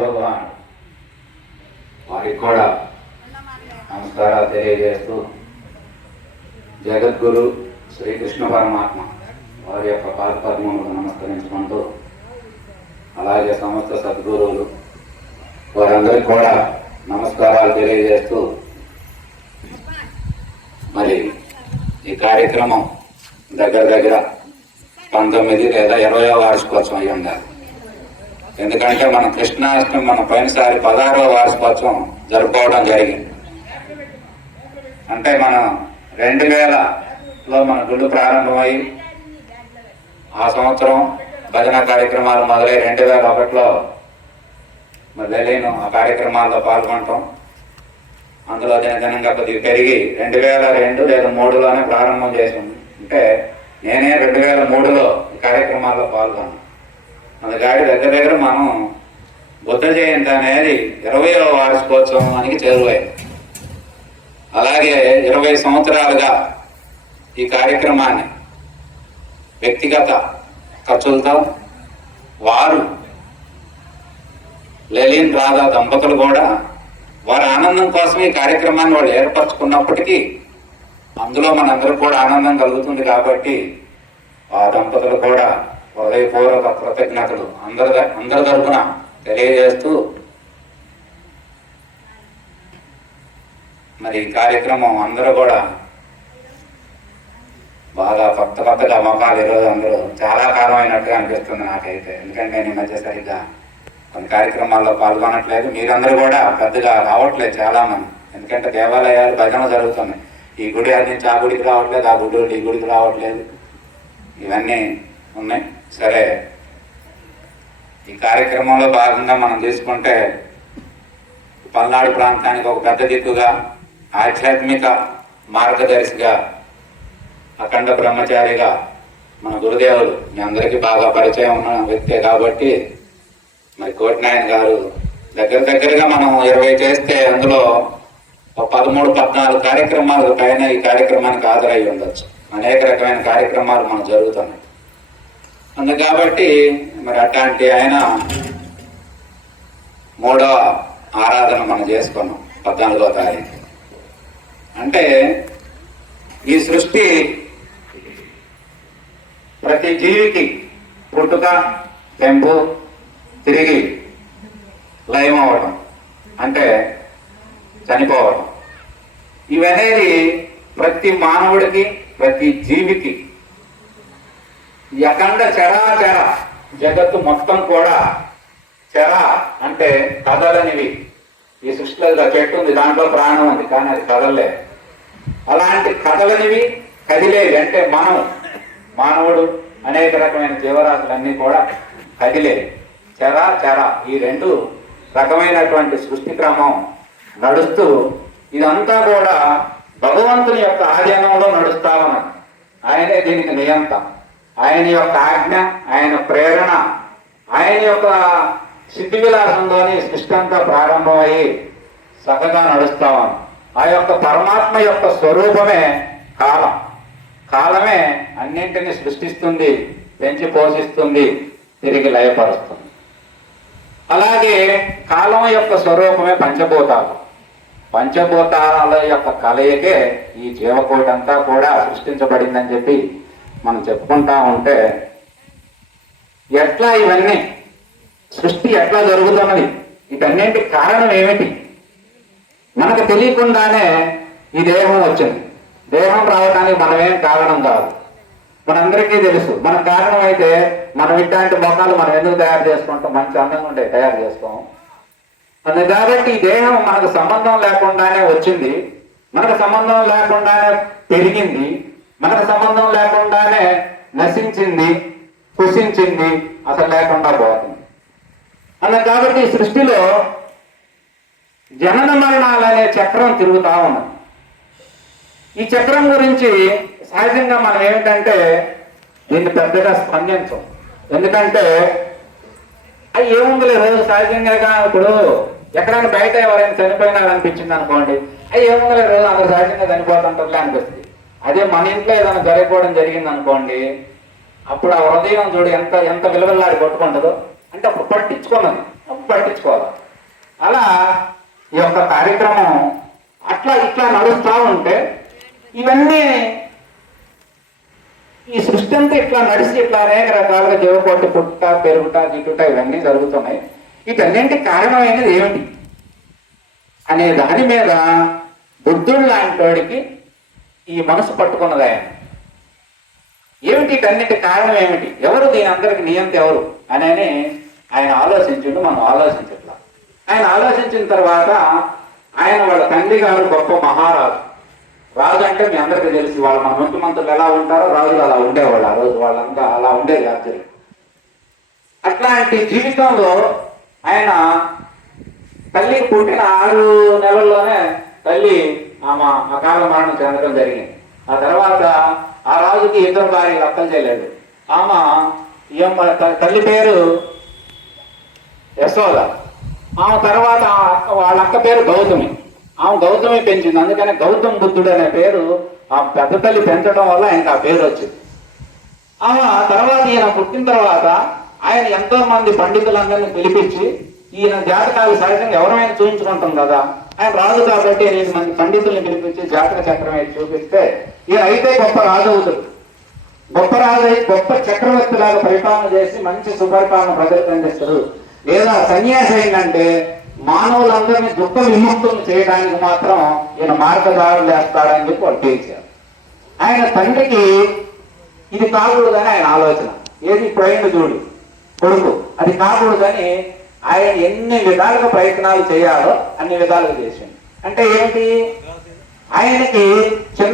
భగవాన్. వారికి కూడా నమస్కారాలు తెలియజేస్తూ జగద్గురు శ్రీకృష్ణ పరమాత్మ వారి యొక్క పాదపద్మములకు నమస్కరించుకుంటూ అలాగే సమస్త సద్గురువులు వారందరికీ కూడా నమస్కారాలు తెలియజేస్తూ మరి ఈ కార్యక్రమం దగ్గర దగ్గర పంతొమ్మిది లేదా ఇరవయో వార్షికోత్సవం అయ్యి ఉండాలి ఎందుకంటే మన కృష్ణాష్టమి మన పైనసారి పదహారవ వార్షికోత్సవం జరుపుకోవడం జరిగింది. అంటే మనం రెండు వేలలో మన గుళ్ళు ప్రారంభమై ఆ సంవత్సరం భజన కార్యక్రమాలు మొదలై రెండు వేల ఒకటిలో మరి ఆ కార్యక్రమాల్లో పాల్గొనటం. అందులో దినదినంగా కొద్దిగా పెరిగి రెండు వేల రెండు లేదా మూడులోనే ప్రారంభం చేసింది అంటే నేనే రెండు వేల మూడులో కార్యక్రమాల్లో పాల్గొన్నాను. మన గాడి దగ్గర దగ్గర మనం బుద్ధ జయంతి అనేది ఇరవయో వార్షికోత్సవానికి చేరువైంది. అలాగే ఇరవై సంవత్సరాలుగా ఈ కార్యక్రమాన్ని వ్యక్తిగత ఖర్చులతో వారు లలిన్ రాధా దంపతులు కూడా వారి ఆనందం కోసం ఈ కార్యక్రమాన్ని వాళ్ళు ఏర్పరచుకున్నప్పటికీ అందులో మనందరూ కూడా ఆనందం కలుగుతుంది కాబట్టి ఆ దంపతులు కూడా హృదయపూర్వక కృతజ్ఞతలు. అందరి అందరి తరఫున తెలియజేస్తూ మరి ఈ కార్యక్రమం అందరూ కూడా బాగా కొత్త కొత్తగా మొఖాలు ఈరోజు అందరూ చాలా కాలం అయినట్టుగా అనిపిస్తుంది నాకైతే. ఎందుకంటే నేను ఈ మధ్య సరిగ్గా కొన్ని కార్యక్రమాల్లో పాల్గొనట్లేదు. మీరందరూ కూడా పెద్దగా రావట్లేదు చాలామంది. ఎందుకంటే దేవాలయాలు భజన జరుగుతున్నాయి. ఈ గుడి అది నుంచి ఆ గుడికి రావట్లేదు ఆ గుడి ఈ గుడికి రావట్లేదు. ఇవన్నీ ఉన్నాయి. సరే. ఈ కార్యక్రమంలో భాగంగా మనం తీసుకుంటే పల్నాడు ప్రాంతానికి ఒక పెద్ద దిక్కుగా ఆధ్యాత్మిక మార్గదర్శిగా అఖండ బ్రహ్మచారిగా మన గురుదేవులు మీ అందరికీ బాగా పరిచయం ఉన్న వ్యక్తే కాబట్టి మరి కోటినాయన్ గారు దగ్గర దగ్గరగా మనం ఇరవై చేస్తే అందులో ఒక పదమూడు పద్నాలుగు కార్యక్రమాలు పైన ఈ కార్యక్రమానికి హాజరై ఉండొచ్చు. అనేక రకమైన కార్యక్రమాలు మనం జరుగుతున్నాయి. అందు కాబట్టి మరి అట్లాంటి ఆయన మూడో ఆరాధన మనం చేసుకున్నాం పద్నాలుగో తారీఖు. అంటే ఈ సృష్టి ప్రతి జీవికి పుట్టుక పెంపు తిరిగి లయం అవ్వడం అంటే చనిపోవడం ఇవనేది ప్రతి మానవుడికి ప్రతి జీవికి ఈ అఖండ చరాచర జగత్తు మొత్తం కూడా చర అంటే కదలనివి. ఈ సృష్టిలో ఇలా చెట్టు ఉంది దాంట్లో ప్రాణం ఉంది కానీ అది కదలలే. అలాంటి కదలనివి కదిలేవి. అంటే మనం మానవుడు అనేక రకమైన జీవరాశులన్నీ కూడా కదిలేవి. చర చర. ఈ రెండు రకమైనటువంటి సృష్టి క్రమం నడుస్తూ ఇదంతా కూడా భగవంతుని యొక్క ఆధీనంలో నడుస్తా ఆయనే దీనికి నియంత. ఆయన యొక్క ఆజ్ఞ ఆయన ప్రేరణ ఆయన యొక్క సిద్ధి విలాసంలోని సృష్టి అంతా ప్రారంభమయ్యి చక్కగా నడుస్తా ఆ యొక్క పరమాత్మ యొక్క స్వరూపమే కాలం. కాలమే అన్నింటినీ సృష్టిస్తుంది పెంచి పోషిస్తుంది తిరిగి లయపరుస్తుంది. అలాగే కాలం యొక్క స్వరూపమే పంచభూతాలు. పంచభూతాల యొక్క కలయికే ఈ జీవకోటంతా కూడా సృష్టించబడిందని చెప్పి మనం చెప్పుకుంటా ఉంటే ఎట్లా ఇవన్నీ సృష్టి ఎట్లా జరుగుతున్నది వీటన్నింటి కారణం ఏమిటి? మనకు తెలియకుండానే ఈ దేహం వచ్చింది. దేహం రావడానికి మనమేం కారణం కాదు. మనందరికీ తెలుసు. మన కారణం అయితే మనం ఇట్లాంటి మొక్కలు మనం ఎందుకు తయారు చేసుకుంటాం? మంచి అందంగా ఉండే తయారు చేసుకోం. అది కాబట్టి ఈ దేహం మనకు సంబంధం లేకుండానే వచ్చింది. మనకు సంబంధం లేకుండానే పెరిగింది. మనకు సంబంధం లేకుండానే నశించింది కుషించింది అసలు లేకుండా పోతుంది. అలా కాబట్టి ఈ సృష్టిలో జనన మరణాలు అనే చక్రం తిరుగుతా ఉన్నది. ఈ చక్రం గురించి సహజంగా మనం ఏమిటంటే దీన్ని పెద్దగా స్పందించం. ఎందుకంటే అది ఏముందిలే రోజు సహజంగా ఇప్పుడు ఎక్కడైనా బయట ఎవరైనా చనిపోయినారు అనిపించింది అనుకోండి అవి ఏముందిలే రోజు అందరు సహజంగా చనిపోతుంటారులే అనిపిస్తుంది. అదే మన ఇంట్లో ఏదైనా జరిగిపోవడం జరిగింది అనుకోండి అప్పుడు ఆ హృదయం చూడు ఎంత ఎంత విలువల్లాడి కొట్టుకుంటుందో అంటే అప్పుడు పట్టించుకున్నది పట్టించుకోవాలి. అలా ఈ యొక్క కార్యక్రమం అట్లా ఇట్లా నడుస్తూ ఉంటే ఇవన్నీ ఈ సృష్టి అంతా ఇట్లా నడిచి ఇట్లా అనేక రకాలుగా జీవకోటి పుట్ట పెరుగుట గిట్టుట ఇవన్నీ జరుగుతున్నాయి. వీటన్నింటి కారణమైనది ఏమిటి? అనే దాని మీద బుద్ధుడు లాంటి వాడికి ఈ మనసు పట్టుకున్నది. ఆయన ఏమిటి ఇటన్నిటి కారణం ఏమిటి? ఎవరు దీని అందరికి నియంత ఎవరు? అని ఆయన ఆలోచించుండు మనం ఆలోచించట్లా. ఆయన ఆలోచించిన తర్వాత ఆయన వాళ్ళ తండ్రి గారు గొప్ప మహారాజు. రాజు అంటే మీ అందరికీ తెలిసి వాళ్ళ మన ముఖ్యమంత్రులు ఎలా ఉంటారో రాజులు అలా ఉండేవాళ్ళు ఆ రోజు వాళ్ళంతా అలా ఉండేది రాజ్యం అట్లాంటి జీవితంలో ఆయన తల్లి పుట్టిన ఆరు నెలల్లోనే తల్లి ఆమె అకాల మరణం చెందడం జరిగింది. ఆ తర్వాత ఆ రాజుకి ఇద్దరు భార్యలు అక్కలు చేయలేదు ఆమె ఈమె తల్లి పేరు యశోద. ఆమె తర్వాత ఆ అక్క- వాళ్ళ అక్క పేరు గౌతమి. ఆమె గౌతమి పెంచింది. అందుకని గౌతమ్ బుద్ధుడు అనే పేరు ఆ పెద్ద తల్లి పెంచడం వల్ల ఆయనకు ఆ పేరు వచ్చింది. ఆమె తర్వాత ఈయన పుట్టిన తర్వాత ఆయన ఎంతో మంది పండితులందరినీ పిలిపించి ఈయన జాతకాలు సహజంగా ఎవరైనా చూపించుకుంటాం కదా? ఆయన రాజు కాబట్టి నేను మంది పండితుల్ని పిలిపించి జాతక చక్రం వేసి చూపిస్తే ఈయన అయితే గొప్ప రాజు గొప్ప రాజు గొప్ప చక్రవర్తి లాగా పరిపాలన చేసి మంచి సుపరిపాలన ప్రజలకు అందిస్తారు. లేదా సన్యాసి అయిందంటే మానవులందరినీ దుఃఖ విముక్తులు చేయడానికి మాత్రం ఈయన మార్గదారులు వేస్తాడని చెప్పి వాళ్ళు ఆయన తండ్రికి ఇది కాకూడదని ఆయన ఆలోచన. ఏది ప్రయాణ చూడు. కొడుకు. అది కాకూడదని ఆయన ఎన్ని విధాలుగా ప్రయత్నాలు చేయాలో అన్ని విధాలుగా చేసింది అంటే ఏంటి? ఆయనకి చిన్న